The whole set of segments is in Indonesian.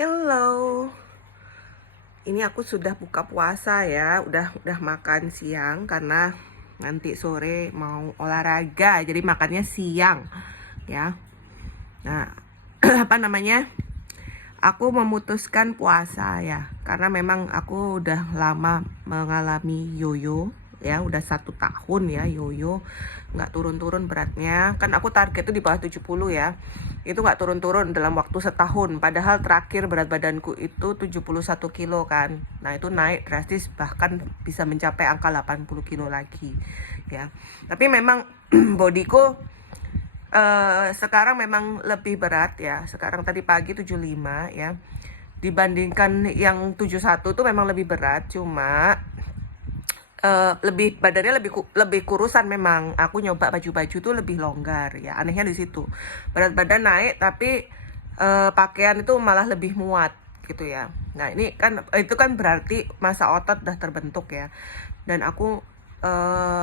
Hello, ini aku sudah buka puasa ya, udah makan siang karena nanti sore mau olahraga, jadi makannya siang ya. Nah, apa namanya? Aku memutuskan puasa ya, karena memang aku udah lama mengalami yoyo ya, udah 1 tahun ya yoyo, nggak turun-turun beratnya. Kan aku target itu di bawah 70 ya, itu nggak turun-turun dalam waktu setahun. Padahal terakhir berat badanku itu 71 kilo kan. Nah itu naik drastis, bahkan bisa mencapai angka 80 kilo lagi ya. Tapi memang bodiku sekarang memang lebih berat ya. Sekarang tadi pagi 75 ya. Dibandingkan yang 71 tuh memang lebih berat, cuma lebih badannya lebih kurusan memang. Aku nyoba baju-baju tuh lebih longgar ya. Anehnya di situ. Berat badan naik tapi pakaian itu malah lebih muat gitu ya. Nah, ini kan itu kan berarti massa otot udah terbentuk ya. Dan aku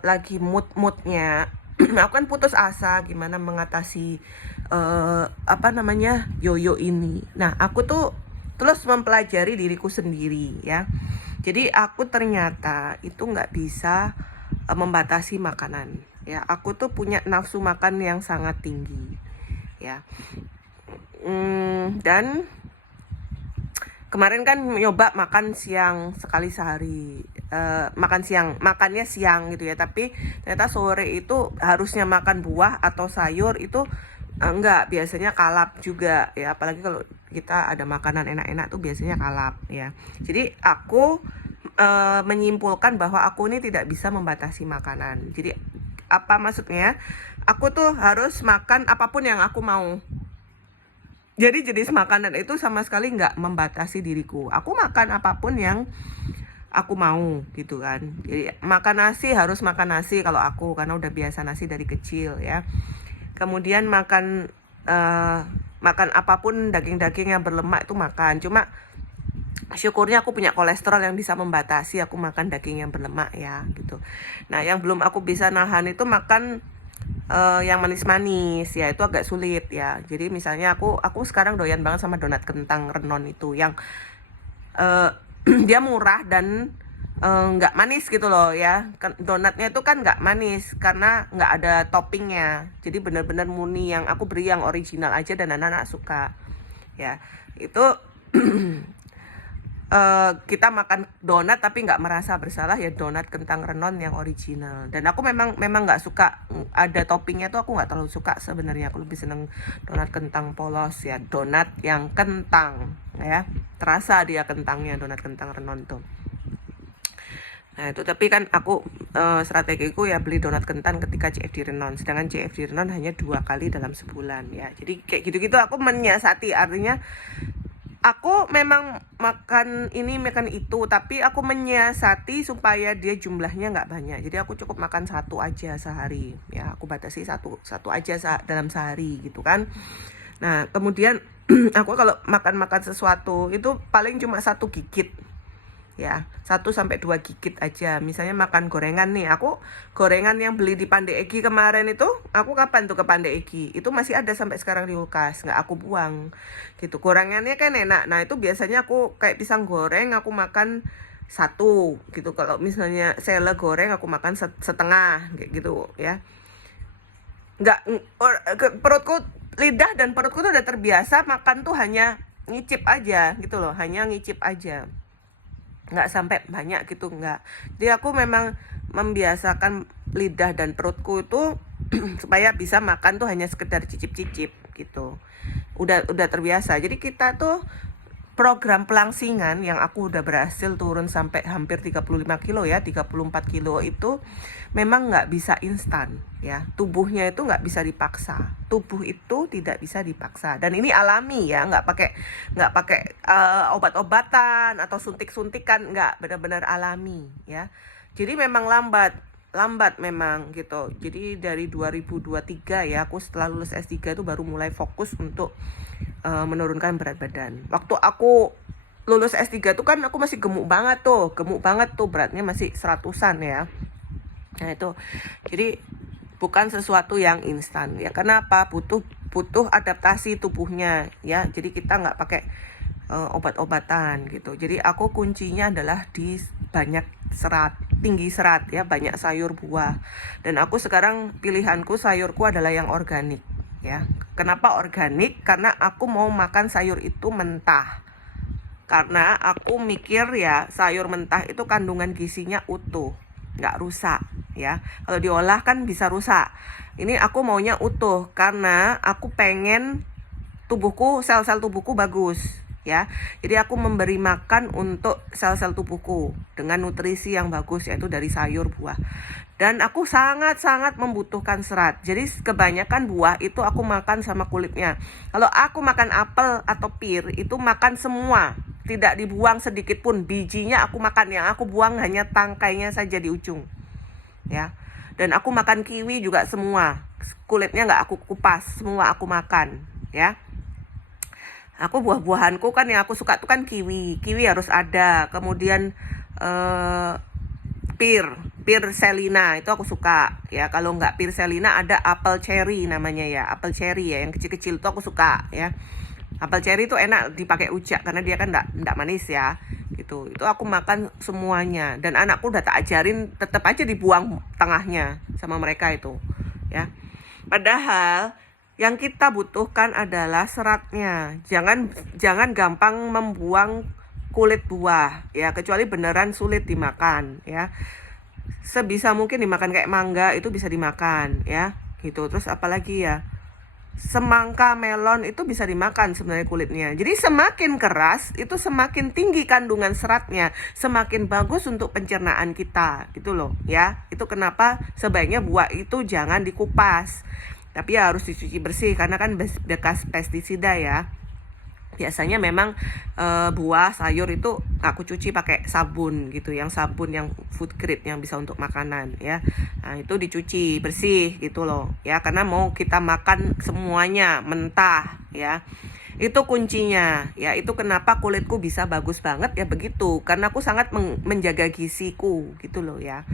lagi moodnya aku kan putus asa gimana mengatasi yoyo ini. Nah aku tuh terus mempelajari diriku sendiri ya. Jadi aku ternyata itu nggak bisa membatasi makanan ya. Aku tuh punya nafsu makan yang sangat tinggi ya. Dan kemarin kan nyoba makan siang sekali sehari, makannya siang gitu ya, tapi ternyata sore itu harusnya makan buah atau sayur itu enggak, biasanya kalap juga ya, apalagi kalau kita ada makanan enak-enak tuh biasanya kalap ya. Jadi aku menyimpulkan bahwa aku ini tidak bisa membatasi makanan. Jadi apa maksudnya? Aku tuh harus makan apapun yang aku mau. Jadi jenis makanan itu sama sekali nggak membatasi diriku. Aku makan apapun yang aku mau gitu kan. Jadi makan nasi harus makan nasi kalau aku, karena udah biasa nasi dari kecil ya. Kemudian makan apapun daging-daging yang berlemak itu makan. Cuma syukurnya aku punya kolesterol yang bisa membatasi aku makan daging yang berlemak ya gitu. Nah yang belum aku bisa nahan itu makan yang manis-manis ya, itu agak sulit ya. Jadi misalnya aku sekarang doyan banget sama donat kentang renon itu yang dia murah dan nggak manis gitu loh ya. Donatnya itu kan nggak manis karena nggak ada toppingnya. Jadi benar-benar murni, yang aku beri yang original aja dan anak-anak suka ya. Itu kita makan donat tapi nggak merasa bersalah ya, donat kentang renon yang original. Dan aku memang nggak suka ada toppingnya tuh, aku nggak terlalu suka sebenarnya. Aku lebih seneng donat kentang polos ya, donat yang kentang ya, terasa dia kentangnya, donat kentang renon tuh. Nah itu, tapi kan aku strategiku ya beli donat kentang ketika CFD Renon, sedangkan CFD Renon hanya 2 kali dalam sebulan ya. Jadi kayak gitu-gitu aku menyiasati, artinya aku memang makan ini makan itu, tapi aku menyiasati supaya dia jumlahnya nggak banyak. Jadi aku cukup makan satu aja sehari ya, aku batasi satu aja dalam sehari gitu kan. Nah kemudian aku kalau makan sesuatu itu paling cuma 1 gigit ya, 1 sampai 2 gigit aja. Misalnya makan gorengan nih, aku gorengan yang beli di Pandai Egi kemarin itu, aku kapan tuh ke Pandai Egi, itu masih ada sampai sekarang di kulkas, nggak aku buang gitu. Gorengannya kan enak. Nah itu biasanya aku kayak pisang goreng aku makan satu gitu. Kalau misalnya sele goreng aku makan setengah kayak gitu ya. Nggak perutku, lidah dan perutku tuh udah terbiasa makan tuh hanya ngicip aja gitu loh, hanya ngicip aja, nggak sampai banyak gitu, nggak. Jadi aku memang membiasakan lidah dan perutku itu supaya bisa makan tuh hanya sekedar cicip-cicip gitu. Udah terbiasa. Jadi kita tuh program pelangsingan yang aku udah berhasil turun sampai hampir 35 kilo ya, 34 kilo itu memang nggak bisa instan ya. Tubuhnya itu nggak bisa dipaksa. Tubuh itu tidak bisa dipaksa. Dan ini alami ya, nggak pakai obat-obatan atau suntik-suntikan, nggak, benar-benar alami ya. Jadi memang lambat memang gitu. Jadi dari 2023 ya, aku setelah lulus S3 itu baru mulai fokus untuk menurunkan berat badan. Waktu aku lulus S3 tuh kan aku masih gemuk banget tuh, beratnya masih 100-an ya. Nah itu, jadi bukan sesuatu yang instan ya. Kenapa? Butuh adaptasi tubuhnya ya. Jadi kita nggak pakai obat-obatan gitu. Jadi aku kuncinya adalah di banyak serat, tinggi serat ya, banyak sayur buah. Dan aku sekarang pilihanku sayurku adalah yang organik ya. Kenapa organik? Karena aku mau makan sayur itu mentah. Karena aku mikir ya sayur mentah itu kandungan gizinya utuh, nggak rusak ya. Kalau diolah kan bisa rusak. Ini aku maunya utuh karena aku pengen tubuhku, sel-sel tubuhku bagus ya. Jadi aku memberi makan untuk sel-sel tubuhku dengan nutrisi yang bagus, yaitu dari sayur buah. Dan aku sangat-sangat membutuhkan serat. Jadi kebanyakan buah itu aku makan sama kulitnya. Kalau aku makan apel atau pir, itu makan semua, tidak dibuang sedikit pun. Bijinya aku makan, yang aku buang hanya tangkainya saja di ujung ya. Dan aku makan kiwi juga semua, kulitnya nggak aku kupas, semua aku makan ya. Aku buah-buahanku kan yang aku suka tuh kan kiwi harus ada. Kemudian pir selina itu aku suka ya. Kalau nggak pir selina ada apel cherry namanya ya, apel cherry ya, yang kecil-kecil itu aku suka ya. Apel cherry itu enak dipakai ujak karena dia kan nggak manis ya gitu. Itu aku makan semuanya, dan anakku udah tak ajarin tetap aja dibuang tengahnya sama mereka itu ya. Padahal yang kita butuhkan adalah seratnya. Jangan gampang membuang kulit buah ya, kecuali beneran sulit dimakan ya. Sebisa mungkin dimakan, kayak mangga itu bisa dimakan ya gitu. Terus apalagi ya, semangka, melon itu bisa dimakan sebenarnya kulitnya. Jadi semakin keras itu semakin tinggi kandungan seratnya, semakin bagus untuk pencernaan kita gitu loh ya. Itu kenapa sebaiknya buah itu jangan dikupas, tapi ya harus dicuci bersih karena kan bekas pestisida ya. Biasanya memang buah sayur itu aku cuci pakai sabun gitu, yang sabun yang food grade yang bisa untuk makanan ya. Nah itu dicuci bersih gitu loh ya, karena mau kita makan semuanya mentah ya. Itu kuncinya ya. Itu kenapa kulitku bisa bagus banget ya begitu, karena aku sangat menjaga giziku gitu loh ya.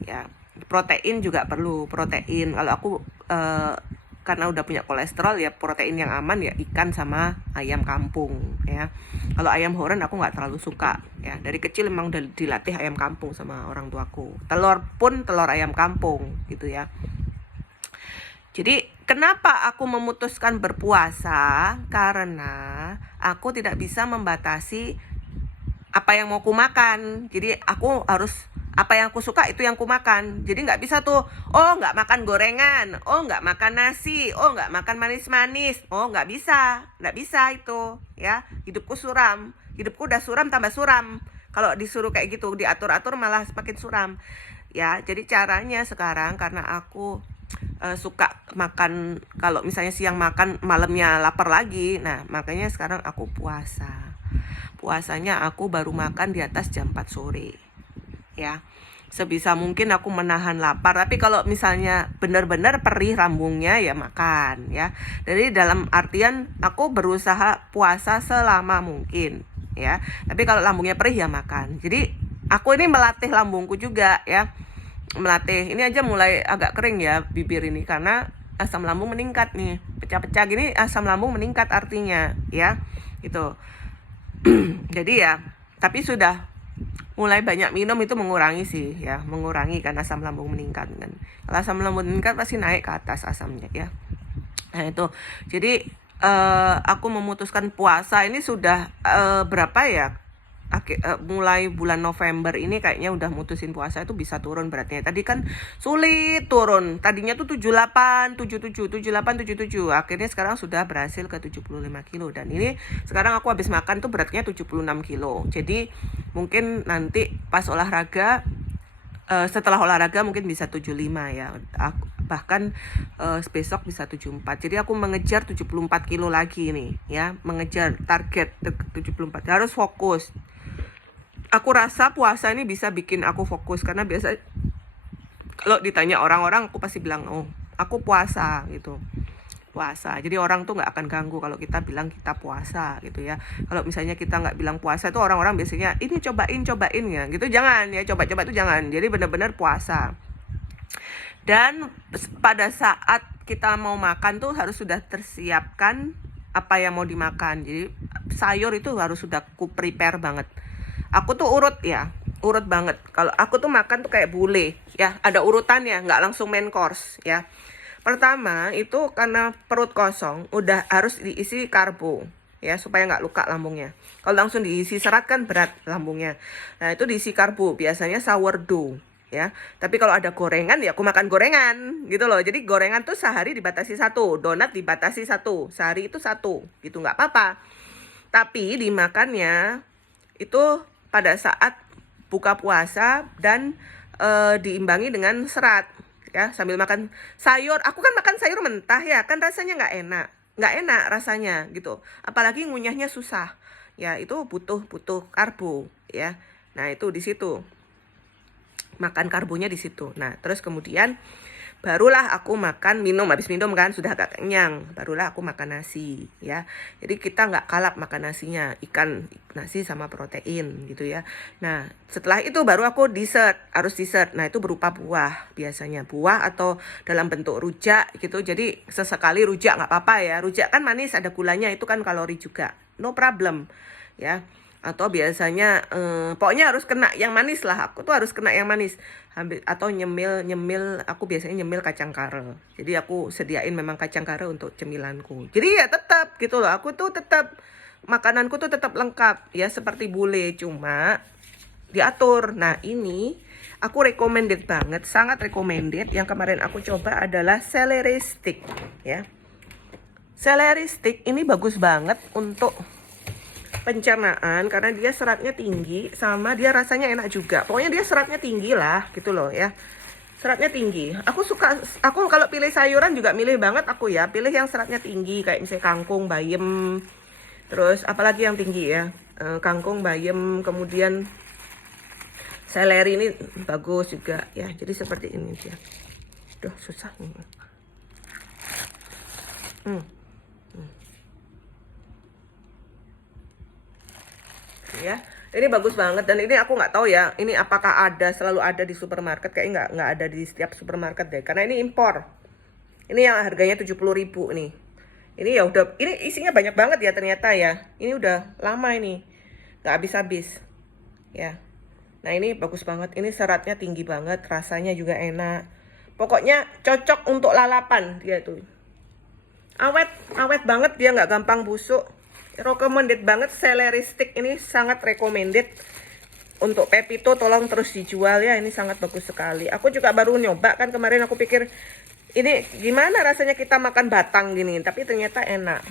Ya, protein juga perlu protein. Kalau aku karena udah punya kolesterol ya, protein yang aman ya ikan sama ayam kampung ya. Kalau ayam horen aku nggak terlalu suka ya. Dari kecil memang udah dilatih ayam kampung sama orang tuaku. Telur pun telur ayam kampung gitu ya. Jadi kenapa aku memutuskan berpuasa? Karena aku tidak bisa membatasi apa yang mau ku makan. Jadi aku harus, apa yang aku suka itu yang ku makan. Jadi nggak bisa tuh, oh nggak makan gorengan, oh nggak makan nasi, oh nggak makan manis-manis, oh nggak bisa itu ya. Hidupku suram, hidupku udah suram tambah suram. Kalau disuruh kayak gitu, diatur-atur malah semakin suram ya. Jadi caranya sekarang, karena aku suka makan, kalau misalnya siang makan malamnya lapar lagi, nah makanya sekarang aku puasa. Puasanya aku baru makan di atas jam 4 sore ya. Sebisa mungkin aku menahan lapar, tapi kalau misalnya benar-benar perih lambungnya ya makan ya. Jadi dalam artian aku berusaha puasa selama mungkin ya. Tapi kalau lambungnya perih ya makan. Jadi aku ini melatih lambungku juga ya. Melatih, ini aja mulai agak kering ya bibir ini karena asam lambung meningkat nih. Pecah-pecah gini asam lambung meningkat artinya ya. Gitu. Jadi ya, tapi sudah mulai banyak minum itu mengurangi sih ya, mengurangi karena asam lambung meningkat kan. Kalau asam lambung meningkat pasti naik ke atas asamnya ya. Nah itu, jadi aku memutuskan puasa ini sudah berapa ya? Mulai bulan November ini kayaknya udah mutusin puasa itu bisa turun beratnya. Tadi kan sulit turun. Tadinya tuh 78, 77, 78, 77. Akhirnya sekarang sudah berhasil ke 75 kilo. Dan ini sekarang aku habis makan tuh beratnya 76 kilo. Jadi mungkin nanti pas olahraga, setelah olahraga mungkin bisa 75 ya. Bahkan besok bisa 74. Jadi aku mengejar 74 kilo lagi nih ya. Mengejar target 74. Harus fokus. Aku rasa puasa ini bisa bikin aku fokus, karena biasa kalau ditanya orang-orang aku pasti bilang, oh aku puasa gitu, puasa. Jadi orang tuh nggak akan ganggu kalau kita bilang kita puasa gitu ya. Kalau misalnya kita nggak bilang puasa itu orang-orang biasanya ini cobain ya gitu. Jangan ya, coba-coba itu jangan. Jadi benar-benar puasa. Dan pada saat kita mau makan tuh harus sudah tersiapkan apa yang mau dimakan. Jadi sayur itu harus sudah ku prepare banget. Aku tuh urut ya, urut banget. Kalau aku tuh makan tuh kayak bule ya, ada urutannya, nggak langsung main course ya. Pertama itu karena perut kosong, udah harus diisi karbo ya, supaya nggak luka lambungnya. Kalau langsung diisi serat kan berat lambungnya. Nah itu diisi karbo, biasanya sourdough ya. Tapi kalau ada gorengan ya aku makan gorengan gitu loh. Jadi gorengan tuh sehari dibatasi satu, donat dibatasi satu, sehari itu satu gitu, nggak apa-apa. Tapi dimakannya itu pada saat buka puasa dan diimbangi dengan serat ya, sambil makan sayur. Aku kan makan sayur mentah ya, kan rasanya nggak enak rasanya gitu, apalagi ngunyahnya susah ya. Itu butuh karbo ya. Nah itu di situ, makan karbonya di situ. Nah terus kemudian barulah aku makan minum. Habis minum kan sudah agak kenyang, barulah aku makan nasi ya. Jadi kita nggak kalap makan nasinya, ikan, nasi sama protein gitu ya. Nah setelah itu baru aku dessert, harus dessert. Nah itu berupa buah, biasanya buah atau dalam bentuk rujak gitu. Jadi sesekali rujak nggak apa-apa ya, rujak kan manis, ada gulanya, itu kan kalori juga, no problem ya. Atau biasanya pokoknya harus kena yang manis lah, aku tuh harus kena yang manis. Atau nyemil, aku biasanya nyemil kacang kare. Jadi aku sediain memang kacang kare untuk cemilanku. Jadi ya tetap gitu loh, aku tuh tetap, makananku tuh tetap lengkap ya, seperti bule, cuma diatur. Nah ini aku recommended banget, sangat recommended. Yang kemarin aku coba adalah celery stick ya. Celery stick ini bagus banget untuk pencernaan karena dia seratnya tinggi, sama dia rasanya enak juga. Pokoknya dia seratnya tinggi lah gitu loh ya. Seratnya tinggi. Aku kalau pilih sayuran juga milih banget aku ya, pilih yang seratnya tinggi, kayak misalnya kangkung, bayam. Terus apalagi yang tinggi ya? Kangkung, bayam, kemudian seleri ini bagus juga ya. Jadi seperti ini dia. Duh, susah nih. Ya, ini bagus banget. Dan ini aku nggak tahu ya, ini apakah selalu ada di supermarket. Kayaknya nggak ada di setiap supermarket deh, karena ini impor. Ini yang harganya 70.000 nih. Ini ya udah, ini isinya banyak banget ya ternyata ya. Ini udah lama ini, nggak habis-habis ya. Nah ini bagus banget, ini seratnya tinggi banget, rasanya juga enak. Pokoknya cocok untuk lalapan dia tuh. Awet banget, dia nggak gampang busuk. Recommended banget, celery stick ini sangat recommended. Untuk Pepito tolong terus dijual ya, ini sangat bagus sekali. Aku juga baru nyoba kan kemarin, aku pikir ini gimana rasanya kita makan batang gini, tapi ternyata enak.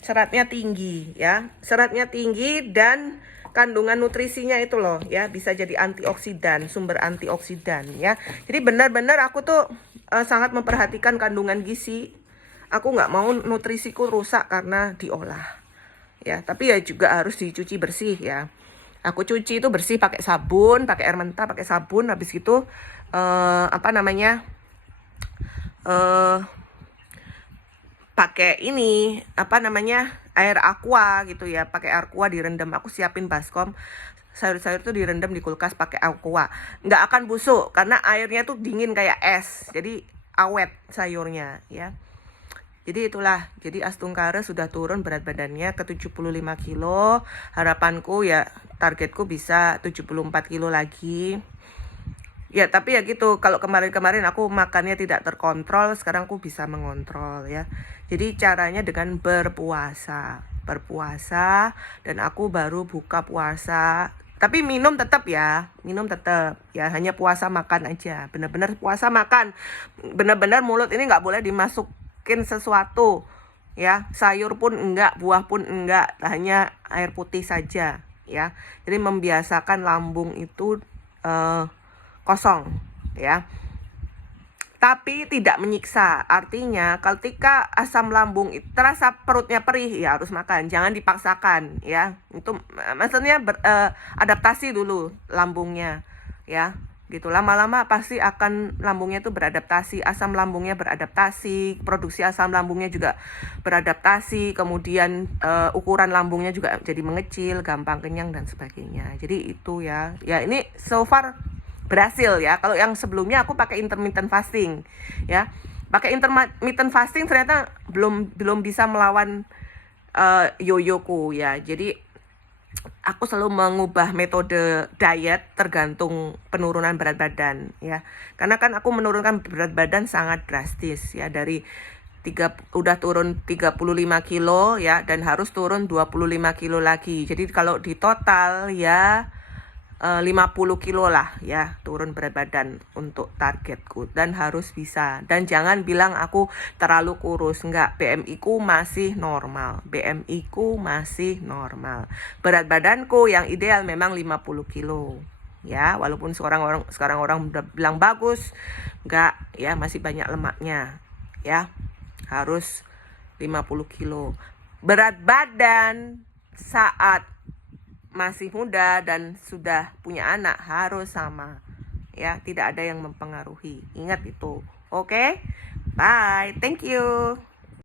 Seratnya tinggi ya, seratnya tinggi dan kandungan nutrisinya itu loh ya, bisa jadi antioksidan, sumber antioksidan ya. Jadi benar-benar aku tuh sangat memperhatikan kandungan gizi. Aku nggak mau nutrisiku rusak karena diolah ya, tapi ya juga harus dicuci bersih ya. Aku cuci itu bersih pakai sabun, pakai air mentah, pakai sabun. Habis itu pakai ini air aqua gitu ya, pakai air aqua direndam. Aku siapin baskom, sayur-sayur tuh direndam di kulkas pakai aqua, nggak akan busuk karena airnya tuh dingin kayak es, jadi awet sayurnya ya. Jadi itulah, jadi Astungkare sudah turun berat badannya ke 75 kilo. Harapanku ya, targetku bisa 74 kilo lagi. Ya tapi ya gitu, kalau kemarin-kemarin aku makannya tidak terkontrol, sekarang aku bisa mengontrol ya. Jadi caranya dengan berpuasa, dan aku baru buka puasa. Tapi minum tetap ya, hanya puasa makan aja, benar-benar puasa makan. Benar-benar mulut ini nggak boleh dimasukin sesuatu ya, sayur pun enggak, buah pun enggak, hanya air putih saja ya. Jadi membiasakan lambung itu kosong ya, tapi tidak menyiksa. Artinya ketika asam lambung terasa perutnya perih ya harus makan, jangan dipaksakan ya. Itu maksudnya adaptasi dulu lambungnya ya. Gitu, lama-lama pasti akan lambungnya itu beradaptasi, asam lambungnya beradaptasi, produksi asam lambungnya juga beradaptasi, kemudian ukuran lambungnya juga jadi mengecil, gampang kenyang dan sebagainya. Jadi itu ya, ini so far berhasil ya. Kalau yang sebelumnya aku pakai intermittent fasting ya, pakai intermittent fasting ternyata belum bisa melawan yoyoku ya. Jadi aku selalu mengubah metode diet tergantung penurunan berat badan ya. Karena kan aku menurunkan berat badan sangat drastis ya, dari udah turun 35 kilo ya, dan harus turun 25 kilo lagi. Jadi kalau di total ya 50 kilo lah ya turun berat badan untuk targetku, dan harus bisa. Dan jangan bilang aku terlalu kurus, enggak, BMI ku masih normal, berat badanku yang ideal memang 50 kilo ya, walaupun sekarang orang udah bilang bagus, enggak ya, masih banyak lemaknya ya, harus 50 kilo berat badan. Saat masih muda dan sudah punya anak harus sama ya, tidak ada yang mempengaruhi, ingat itu. Oke, bye, thank you.